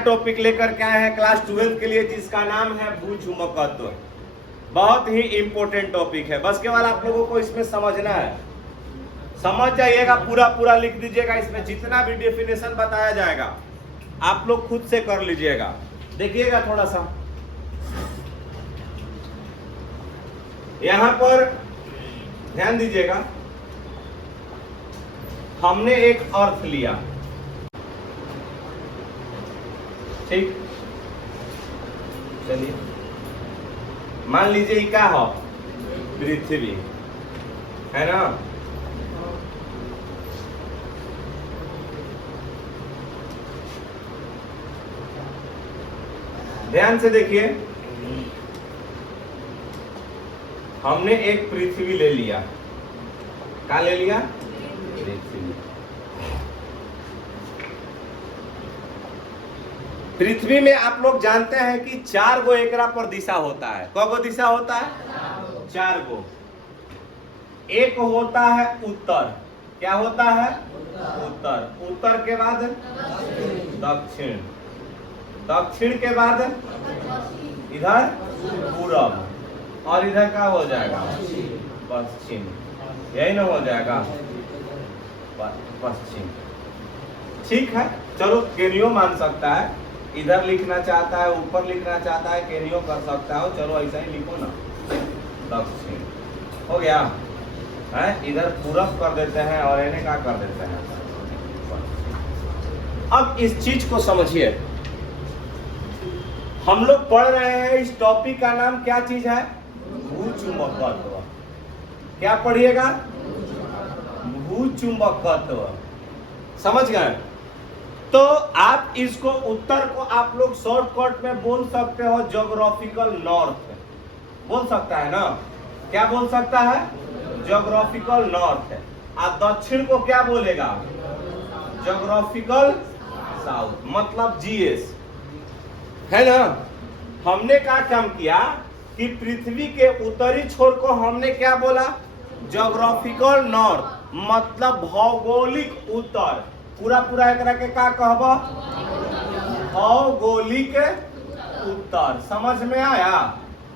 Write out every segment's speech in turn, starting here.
Topic लेकर के आए हैं क्लास 12 के लिए, जिसका नाम है भूचुंबकत्व। बहुत ही इंपॉर्टेंट टॉपिक है। बस केवल आप लोगों को इसमें समझना है, समझ जाइएगा, पूरा पूरा लिख दीजिएगा। इसमें जितना भी डेफिनेशन बताया जाएगा आप लोग खुद से कर लीजिएगा। देखिएगा थोड़ा सा यहां पर ध्यान दीजिएगा। हमने एक अर्थ लिया, ठीक, चलिए मान लीजिए ये क्या हो, पृथ्वी है ना। ध्यान से देखिए, हमने एक पृथ्वी ले लिया। क्या ले लिया? पृथ्वी। पृथ्वी में आप लोग जानते हैं कि 4 गो एकरा पर दिशा होता है। कौ गो दिशा होता है? 4 गो। एक होता है उत्तर। क्या होता है? उत्तर। उत्तर के बाद दक्षिण, दक्षिण के बाद इधर पूरब, और इधर क्या हो जाएगा? पश्चिम। यही ना हो जाएगा? पश्चिम। ठीक है, चलो केनियो मान सकता है, इधर लिखना चाहता है, ऊपर लिखना चाहता है, केनियो कर सकता हो। चलो ऐसा ही लिखो ना, दक्षिण हो गया है। इधर पूरब कर देते हैं और इन्हें क्या कर देते हैं? अब इस चीज को समझिए, हम लोग पढ़ रहे हैं, इस टॉपिक का नाम क्या चीज है? भूचुंबकत्व। क्या पढ़िएगा? भूचुंबकत्व। समझ गए? तो आप इसको, उत्तर को आप लोग शॉर्टकट में बोल सकते हो ज्योग्राफिकल नॉर्थ। बोल सकता है ना? क्या बोल सकता है? Geographical north. और दक्षिण को क्या बोलेगा? ज्योग्राफिकल साउथ, मतलब जीएस, है ना। हमने क्या काम किया कि पृथ्वी के उत्तरी छोर को हमने क्या बोला? ज्योग्राफिकल नॉर्थ, मतलब भौगोलिक उत्तर। पूरा पूरा एक के क्या कहबो? भौगोलिक उत्तर। समझ में आया?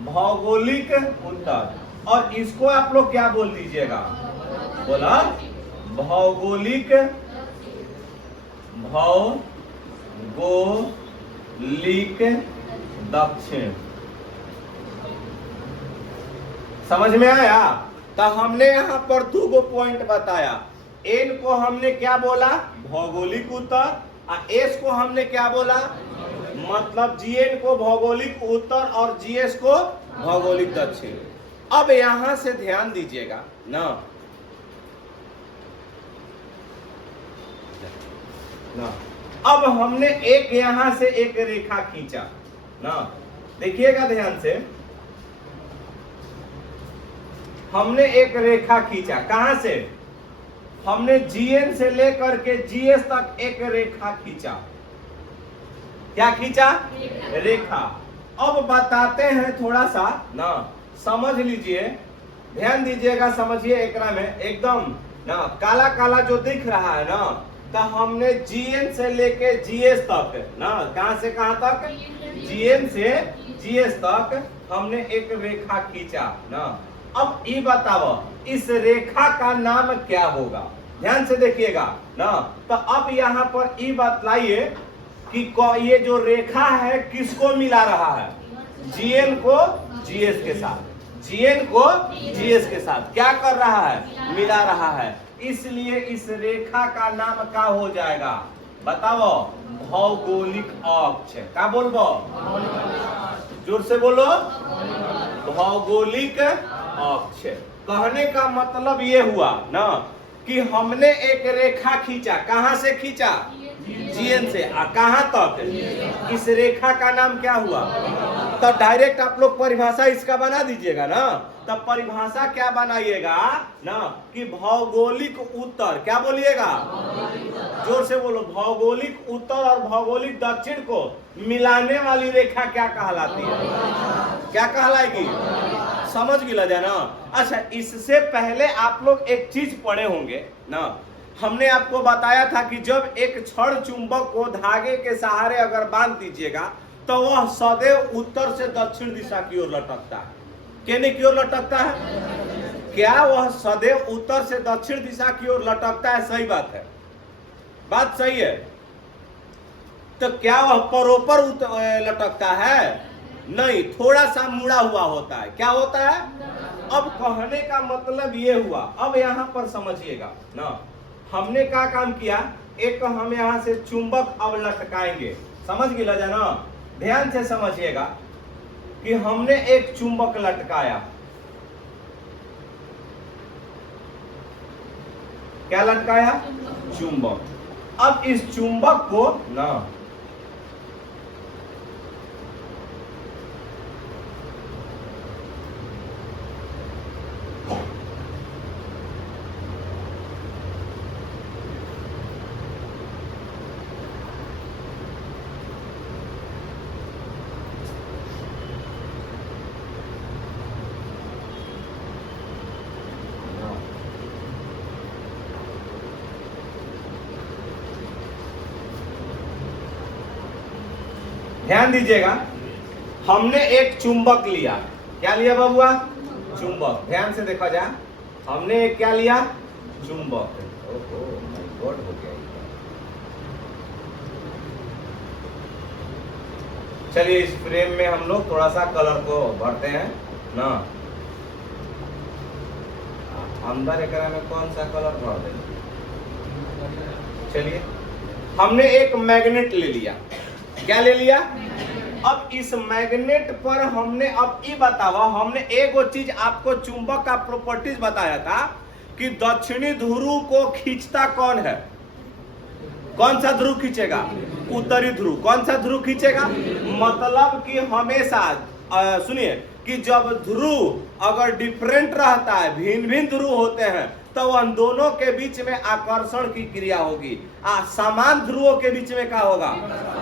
भौगोलिक उत्तर। और इसको आप लोग क्या बोल दीजिएगा? बोला भौगोलिक, भौगोलिक दक्षिण। समझ में आया? तो हमने यहां पर 2 गो पॉइंट बताया। एन को हमने क्या बोला? भौगोलिक उत्तर। और एस को हमने क्या बोला? मतलब जीएन को भौगोलिक उत्तर और जीएस को भौगोलिक दक्षिण। अब यहां से ध्यान दीजिएगा ना, अब हमने एक यहां से एक रेखा खींचा ना, देखिएगा ध्यान से। हमने एक रेखा खींचा, कहां से? हमने जीएन से लेकर के जीएस तक एक रेखा खींचा। क्या खींचा? रेखा। अब बताते हैं थोड़ा सा ना, समझ लीजिए, ध्यान दीजिएगा, समझिए। एकरा में एकदम ना काला काला जो दिख रहा है ना, तो हमने जीएन से लेके जीएस तक ना, कहां से कहां तक? जीएन से जीएस तक हमने एक रेखा खींचा ना। अब ये बताओ, इस रेखा का नाम क्या होगा? ध्यान से देखिएगा ना। तो अब यहाँ पर ये बतलाइए कि ये जो रेखा है किसको मिला रहा है? जीएन को जीएस के साथ। जीएन को जीएस के साथ क्या कर रहा है? मिला रहा है। इसलिए इस रेखा का नाम क्या हो जाएगा? बताओ। भौगोलिक अक्ष। क्या बोलबो? जोर से बोलो। भौगोलिक अक्ष। कहने का मतलब ये हुआ ना कि हमने एक रेखा खींचा। कहां से खींचा? जीएन से। कहां तक? इस रेखा का नाम क्या हुआ? तो डायरेक्ट आप लोग परिभाषा इसका बना दीजिएगा ना। तब परिभाषा क्या बनाइएगा ना कि भौगोलिक उत्तर। क्या बोलिएगा? जोर से बोलो। भौगोलिक उत्तर और भौगोलिक दक्षिण को मिलाने वाली रेखा क्या कहलाती है? क्या कहलाएगी? समझ गिला जाए ना। अच्छा, इससे पहले आप लोग एक चीज पढ़े होंगे ना हमने आपको बताया था कि जब एक छड़ चुंबक को धागे के सहारे अगर बांध दीजिएगा तो वह सदैव उत्तर से दक्षिण दिशा की ओर लटकता है। कहने की ओर लटकता है, क्या वह सदैव उत्तर से दक्षिण दिशा की ओर लटकता है? सही बात है, बात सही है। तो क्या वह परोपर लटकता है? नहीं, थोड़ा सा मुड़ा हुआ होता है। क्या होता है? अब कहने का मतलब ये हुआ, अब यहां पर समझिएगा ना, हमने क्या काम किया, एक हम यहां से चुंबक अब लटकाएंगे, समझ गए ना, ध्यान से समझिएगा कि हमने एक चुंबक लटकाया। क्या लटकाया? चुंबक। अब इस चुंबक को ना ध्यान दीजिएगा, हमने एक चुंबक लिया। क्या लिया बबुआ? चुंबक। ध्यान से देखा जाए, हमने एक क्या लिया? चुंबक। ओहो माय गॉड, हो गया। चलिए इस फ्रेम में हम लोग थोड़ा सा कलर को भरते हैं ना, अंदर एक में कौन सा कलर भर दें। चलिए, हमने एक मैग्नेट ले लिया। क्या ले लिया? अब इस मैग्नेट पर हमने, अब ये बताओ, हमने एक वो चीज आपको चुंबक का प्रॉपर्टीज बताया था कि दक्षिणी ध्रुव को खींचता कौन है? कौन सा ध्रुव खींचेगा? उत्तरी ध्रुव। कौन सा ध्रुव खींचेगा? मतलब कि हमेशा सुनिए कि जब ध्रुव अगर डिफरेंट रहता है, भिन्न भिन्न ध्रुव होते हैं, तो उन दोनों के बीच में आकर्षण की क्रिया होगी। समान ध्रुवों के बीच में क्या होगा?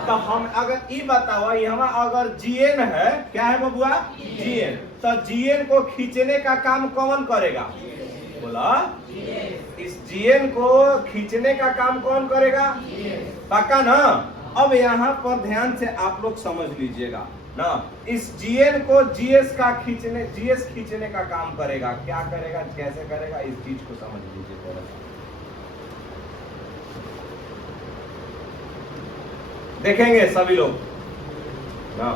तो हम अगर ये बताओ, यहाँ अगर जीएन है, क्या है बबुआ? जीएन। तो जीएन को खींचने का काम कौन करेगा? बोला, इस जीएन को खींचने का काम कौन करेगा? पक्का ना? अब यहाँ पर ध्यान से आप लोग समझ लीजिएगा ना, इस जीएन को जीएस खींचने का काम करेगा। क्या करेगा, कैसे करेगा, इस चीज को समझ लीजिए थोड़ा सा। देखेंगे सभी लोग ना।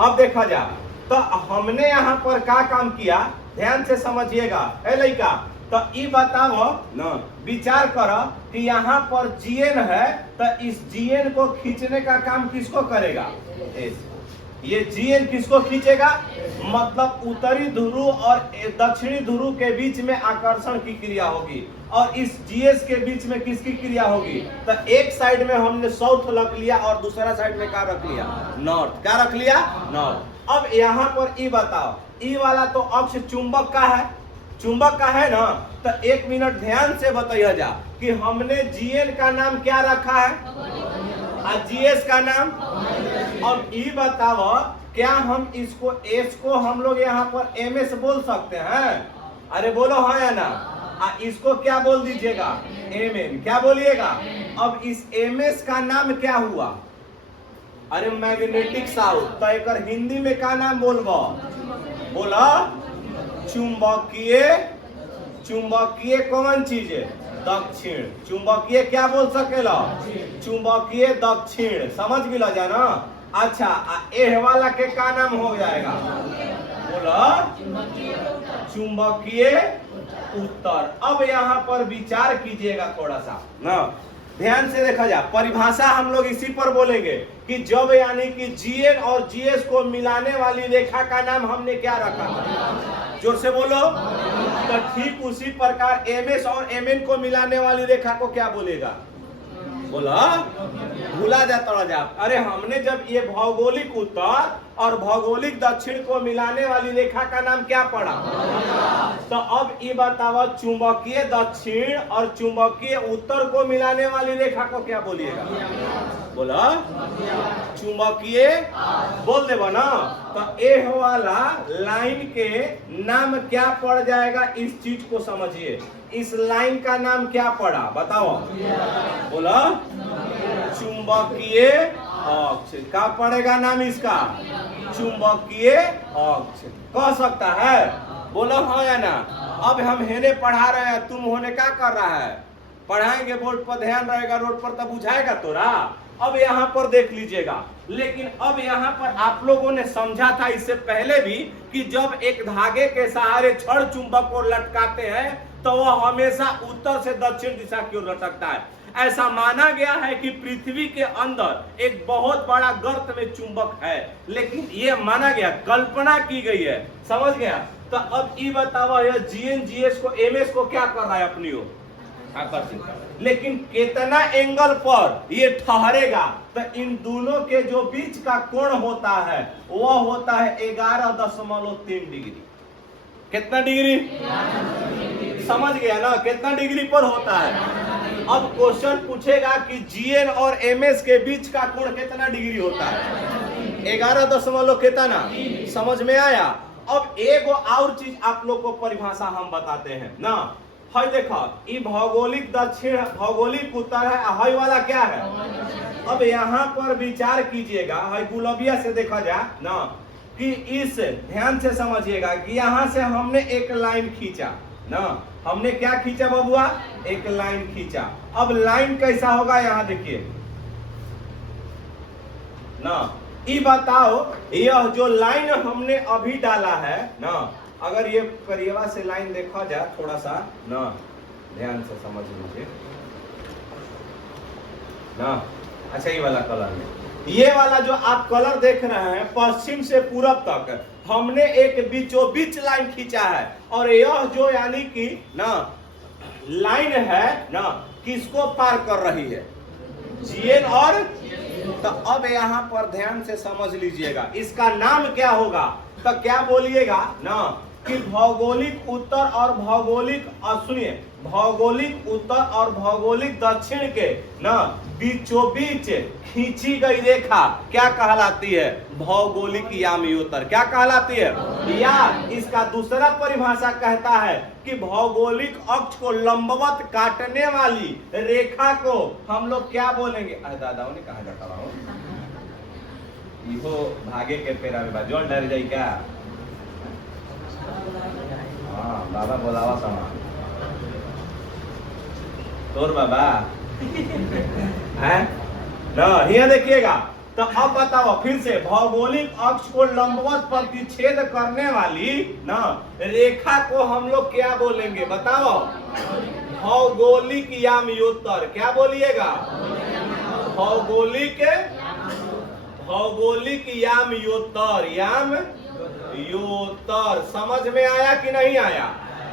अब देखा जा, तो हमने यहाँ पर क्या काम किया, ध्यान से समझिएगा। ए लइका, तो ये बताओ ना, विचार करो कि यहाँ पर जीएन है, तो इस जीएन को खींचने का काम किसको करेगा? ये जीएन किसको खींचेगा? मतलब उत्तरी ध्रुव और दक्षिणी ध्रुव के बीच में आकर्षण की क्रिया होगी, और इस जीएस के बीच में किसकी क्रिया होगी? तो एक साइड में हमने साउथ रख लिया और दूसरा साइड में क्या रख लिया? नॉर्थ। क्या रख लिया? नॉर्थ। अब यहाँ पर ई बताओ, ई वाला तो अक्ष चुंबक का है, चुंबक का है ना, तो एक मिनट ध्यान से बताइए जा कि हमने जीएन का नाम क्या रखा है और जीएस का नाम। अब ये बताओ, क्या हम इसको एस को हम लोग यहाँ पर एमएस बोल सकते हैं? अरे बोलो हाँ या ना। इसको क्या बोल दीजिएगा? एमएन। क्या बोलिएगा? अब इस एमएस का नाम क्या हुआ? अरे मैग्नेटिक साउथ। तो एक हिंदी में क्या नाम बोलबो? बोला, चुंबकीय। चुंबकीय कौन चीज है? दक्षिण। चुंबकीय क्या बोल सकेला? चुंबकीय दक्षिण। समझ गिला जाना। अच्छा, एह वाला के का नाम हो जाएगा? बोला, चुंबकीय उत्तर। अब यहाँ पर विचार कीजिएगा थोड़ा सा ना, ध्यान से देखा जाए। परिभाषा हम लोग इसी पर बोलेंगे कि जब यानी कि जीएन और जीएस को मिलाने वाली रेखा का नाम हमने क्या रखा? जोर से बोलो। तो ठीक उसी प्रकार एमएस और एमएन को मिलाने वाली रेखा को क्या बोलेगा? बोला, भूला जाता जा। अरे हमने जब ये भौगोलिक उत्तर और भौगोलिक दक्षिण को मिलाने वाली रेखा का नाम क्या पढ़ा? तो अब ये बताओ चुंबकीय दक्षिण और चुंबकीय उत्तर को मिलाने वाली रेखा को क्या बोलिएगा? बोला चुंबकीय बोल देबो ना। तो ए वाला लाइन के नाम क्या पड़ जाएगा? इस चीज को समझिए, इस लाइन का नाम क्या पड़ा बताओ? बोला चुंबकीय अक्ष। क्या पड़ेगा नाम इसका? चुंबकीय अक्ष कह सकता है। बोलो हाँ या ना? अब हम हेने पढ़ा रहे हैं, तुम होने क्या कर रहा है? पढ़ाएंगे, बोर्ड पर ध्यान रहेगा, रोड पर तब बुझाएगा तोरा। अब यहाँ पर देख लीजिएगा, लेकिन अब यहाँ पर आप लोगों ने समझा था इससे पहले भी कि जब एक धागे के सहारे छड़ चुंबक को लटकाते हैं तो वह हमेशा उत्तर से दक्षिण दिशा की ओर लटकता है। ऐसा माना गया है कि पृथ्वी के अंदर एक बहुत बड़ा गर्त में चुंबक है, लेकिन यह माना गया, कल्पना की गई है। समझ गया? तो अब ये बताओ, यह जीएन जीएस को एमएस को क्या कर रहा है अपनी ओर आकर्षित, लेकिन कितना एंगल पर ये ठहरेगा? तो इन दोनों के जो बीच का कोण होता है वह होता है 11.3 डिग्री। कितना डिग्री? समझ गया ना? कितना डिग्री पर होता है? अब क्वेश्चन पूछेगा कि जीएन और एमएस के बीच का कोण कितना डिग्री होता है? 11 कितना? समझ में आया? अब एक और चीज आप लोग को परिभाषा हम बताते हैं ना। है देखो, ये भौगोलिक दक्षिण, भौगोलिक उत्तर है, हाई वाला क्या है? अब यहाँ पर विचार कीजिएगा, है गुलबिया से देखा जाए ना, कि इस ध्यान से समझिएगा कि यहाँ से हमने एक लाइन खींचा ना। हमने क्या खींचा बबुआ? एक लाइन खींचा। अब लाइन कैसा होगा यहाँ देखिए ना। ये बताओ, यह जो लाइन हमने अभी डाला है ना, अगर ये करिएवा से लाइन देखा जाए थोड़ा सा ना, ध्यान से समझ लीजिए ना। अच्छा, ये वाला कलर में, ये वाला जो आप कलर देख रहे हैं पश्चिम से पूरब तक हमने एक बीचों बीच लाइन खींचा है। और यह जो यानी कि ना लाइन है ना, किसको पार कर रही है? जीएन और। तो अब यहाँ पर ध्यान से समझ लीजिएगा, इसका नाम क्या होगा? तो क्या बोलिएगा ना कि भौगोलिक उत्तर और भौगोलिक, सुनिए, भौगोलिक उत्तर और भौगोलिक दक्षिण के ना बीचों बीच खींची गई रेखा क्या कहलाती है? भौगोलिक यामयोत्तर। क्या कहलाती है? या इसका दूसरा परिभाषा कहता है कि भौगोलिक अक्ष को लंबवत काटने वाली रेखा को हम लोग क्या बोलेंगे? दादाओं ने कहा जाता रहा इहो भागे के फेरा में जोन डर जाई क्या? हाँ बाबा बोलावा समा तोर बाबा है ना। यहाँ देखिएगा, तो अब बताओ फिर से, भौगोलिक अक्ष को लंबवत प्रतिच्छेद करने वाली ना रेखा को हम लोग क्या बोलेंगे बताओ? भौगोलिक यामयोत्तर। क्या बोलिएगा? भौगोलिक, भौगोलिक यामयोत्तर। याम योत्तर। समझ में आया कि नहीं आया?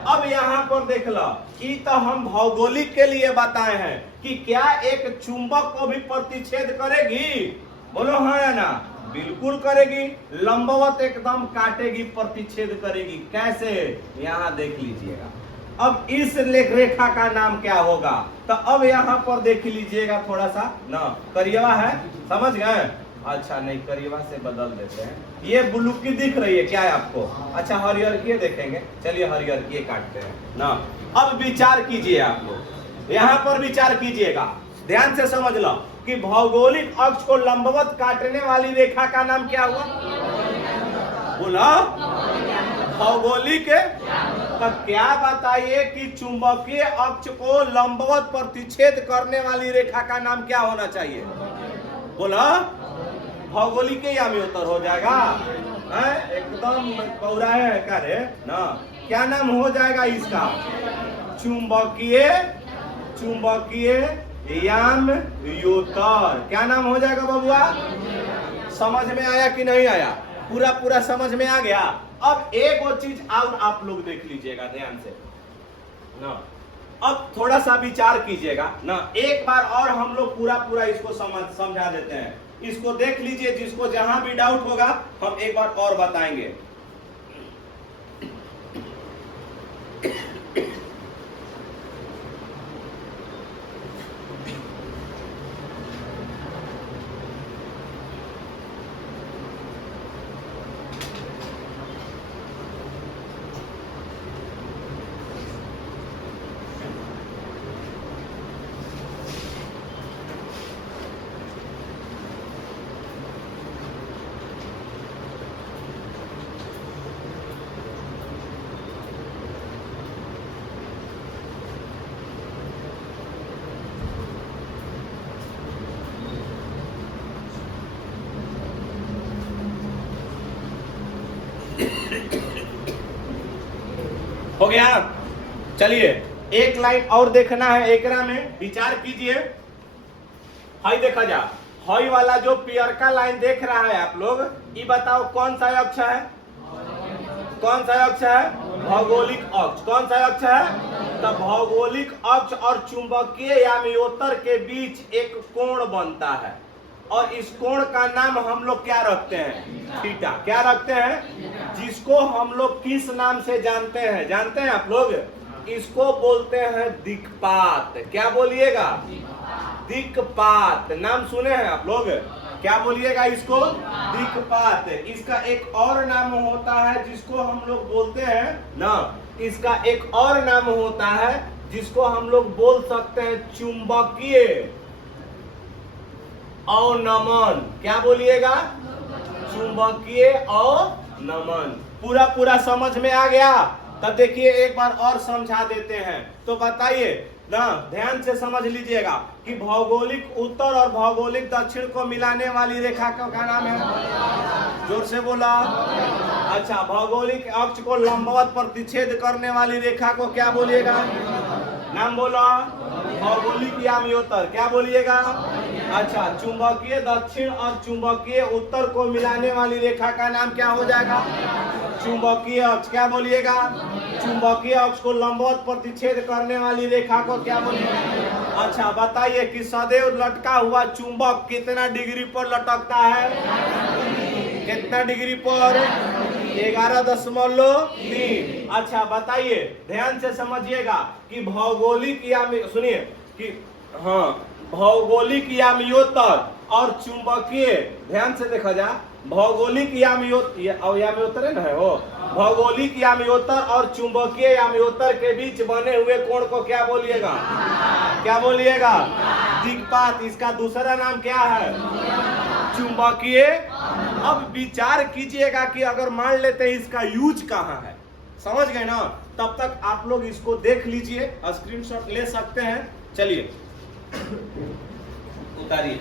अब यहाँ पर देख लो, ये तो हम भौगोलिक के लिए बताए हैं कि क्या एक चुंबक को भी प्रतिच्छेद करेगी? बोलो हाँ या ना? बिल्कुल करेगी। लंबवत एकदम काटेगी, प्रतिच्छेद करेगी। कैसे? यहाँ देख लीजिएगा। अब इस रेखा का नाम क्या होगा? तो अब यहाँ पर देख लीजिएगा थोड़ा सा ना, करिएवा है, समझ गए? अच्छा नहीं, करीबा से बदल देते हैं। ये ब्लू की दिख रही है क्या है आपको? अच्छा हरियर की देखेंगे, चलिए हरियर की काटते हैं ना। अब विचार कीजिए, आप लोग यहाँ पर विचार कीजिएगा, ध्यान से समझ लो कि भौगोलिक अक्ष को लंबवत काटने वाली रेखा का नाम क्या हुआ? बोला भौगोलिक। तो क्या बताइए कि चुंबकीय अक्ष को लंबवत प्रतिच्छेद करने वाली रेखा का नाम क्या होना चाहिए? बोला भौगोलिक यामयोत्तर हो जाएगा। एकदम पौरा है करे ना। क्या नाम हो जाएगा इसका? चुंबकीय, चुंबकीय यामयोत्तर। क्या नाम हो जाएगा बबुआ? समझ में आया कि नहीं आया? पूरा पूरा समझ में आ गया। अब एक और चीज और आप लोग देख लीजिएगा ध्यान से ना, अब थोड़ा सा विचार कीजिएगा ना, एक बार और हम लोग पूरा इसको समझा देते हैं। इसको देख लीजिए, जिसको जहां भी डाउट होगा हम एक बार और बताएंगे। हो गया। चलिए एक लाइन और देखना है, एकरा में विचार कीजिए। हाई देखा जा, हाई वाला जो पियर का लाइन देख रहा है आप लोग, ये बताओ कौन सा अक्ष है? कौन सा अक्ष है? भौगोलिक अक्ष। कौन सा अक्ष है? तो भौगोलिक अक्ष और चुंबकीय यामियोत्तर के बीच एक कोण बनता है, और इस कोण का नाम हम लोग क्या रखते हैं? थीटा। क्या रखते हैं? जिसको हम लोग किस नाम से जानते हैं? जानते हैं आप लोग? इसको बोलते हैं दिक्पात। क्या बोलिएगा? दिक्पात। नाम सुने हैं आप लोग? क्या बोलिएगा इसको? दिक्पात। इसका एक और नाम होता है जिसको हम लोग बोलते हैं ना, इसका एक और नाम होता है जिसको हम लोग बोल सकते हैं चुंबकीय अवनमन। क्या बोलिएगा? चुंबकीय अवनमन। पूरा समझ में आ गया? तब देखिए एक बार और समझा देते हैं। तो बताइए ना, ध्यान से समझ लीजिएगा कि भौगोलिक उत्तर और भौगोलिक दक्षिण को मिलाने वाली रेखा का क्या नाम है? जोर से बोला। अच्छा, भौगोलिक अक्ष को लंबवत प्रतिच्छेद करने वाली रेखा को क्या बोलिएगा? नाम बोलो। भौगोलिक यामियोत्तर। क्या बोलिएगा? अच्छा, चुंबकीय दक्षिण और चुंबकीय उत्तर को मिलाने वाली रेखा का नाम क्या हो जाएगा? चुंबकीय अक्ष। क्या बोलिएगा? चुंबकीय अक्ष को लंबवत प्रतिच्छेद करने वाली रेखा को क्या बोलिएगा? अच्छा, बताइए कि सदैव लटका हुआ चुंबक कितना डिग्री पर लटकता है? कितना डिग्री पर? 11.3। अच्छा, बताइए, ध्यान से समझिएगा कि भौगोलिक सुनिए कि हाँ, भौगोलिक यामियोत्तर और चुंबकीय, ध्यान से देखा जा, भौगोलिक यामियोत्तर है ना, है वो भौगोलिक यामियोत्तर और चुंबकीय यामियोत्तर के बीच बने हुए कोण को क्या बोलिएगा? क्या बोलिएगा? दिक्पात। इसका दूसरा नाम क्या है? चुंबकीय। अब विचार कीजिएगा कि अगर मान लेते हैं इसका यूज कहाँ है, समझ गए ना? तब तक आप लोग इसको देख लीजिए, स्क्रीनशॉट ले सकते हैं। चलिए उतारिए।